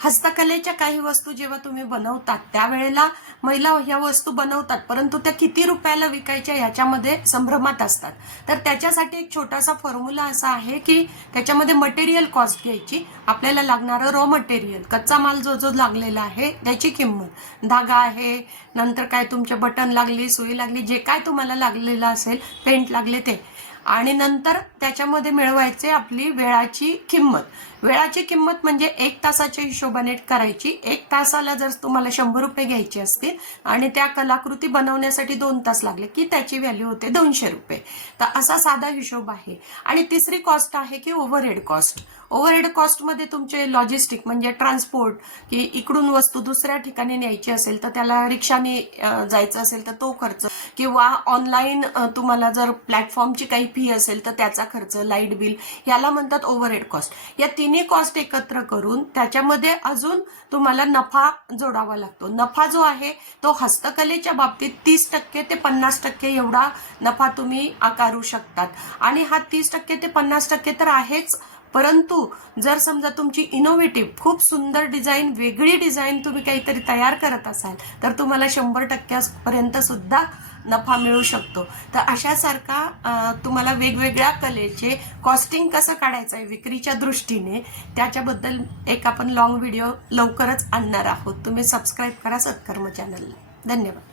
हस्तकलेच्या काही वस्तू जेव्हा तुम्ही बनवतात त्यावेळेला महिला ह्या वस्तू बनवतात, परंतु त्या किती रुपयाला विकायच्या ह्याच्यामध्ये संभ्रमात असतात. तर त्याच्यासाठी एक छोटासा फॉर्म्युला असा आहे की त्याच्यामध्ये मटेरियल कॉस्ट घ्यायची, आपल्याला लागणारं रॉ मटेरियल, कच्चा माल जो जो लागलेला आहे त्याची किंमत, धागा आहे, नंतर काय तुमचे बटन लागली, सुई लागली, जे काय तुम्हाला लागलेलं असेल, पेंट लागले ते, आणि नंतर त्याच्यामध्ये मिळवायचे आपली वेळाची किंमत. वेळाची किंमत म्हणजे 1 तासाच्या हिशोबाने करायची. 1 तासाला जर तुम्हाला 100 रुपये घ्यायचे असतील आणि त्या कलाकृती बनवण्यासाठी 2 तास लागले की त्याची व्हॅल्यू होते 200 रुपये. तर असा साधा हिशोब आहे. आणि तिसरी कॉस्ट आहे की ओव्हरहेड कॉस्ट. ओव्हरहेड कॉस्टमध्ये तुमचे लॉजिस्टिक म्हणजे ट्रान्सपोर्ट, की इकडून वस्तू दुसऱ्या ठिकाणी न्यायची असेल तर त्याला रिक्षाने जायचं असेल तर तो खर्च, किंवा ऑनलाईन तुम्हाला जर प्लॅटफॉर्मची काही फी असेल तर त्याचा खर्च, लाईट बिल, याला म्हणतात ओव्हरहेड कॉस्ट. या तिन्ही कॉस्ट एकत्र करून त्याच्यामध्ये अजून तुम्हाला नफा जोडावा लागतो. नफा जो आहे तो हस्तकलेच्या बाबतीत 30% ते 50% एवढा नफा तुम्ही आकारू शकतात. आणि हा 30% ते 50% तर आहेच, परंतु जर समजा तुमची इनोव्हेटिव्ह खूप सुंदर डिझाईन, वेगळी डिझाईन तुम्ही काहीतरी तयार करत असाल तर तुम्हाला 100% पर्यंत सुद्धा नफा मिळू शकतो. तर अशासारखा तुम्हाला वेगवेगळ्या कलेचे कॉस्टिंग कसं काढायचं आहे विक्रीच्या दृष्टीने, त्याच्याबद्दल एक आपण लॉंग व्हिडिओ लवकरच आणणार आहोत. तुम्ही सबस्क्राईब करा सत्कर्म चॅनलला. धन्यवाद.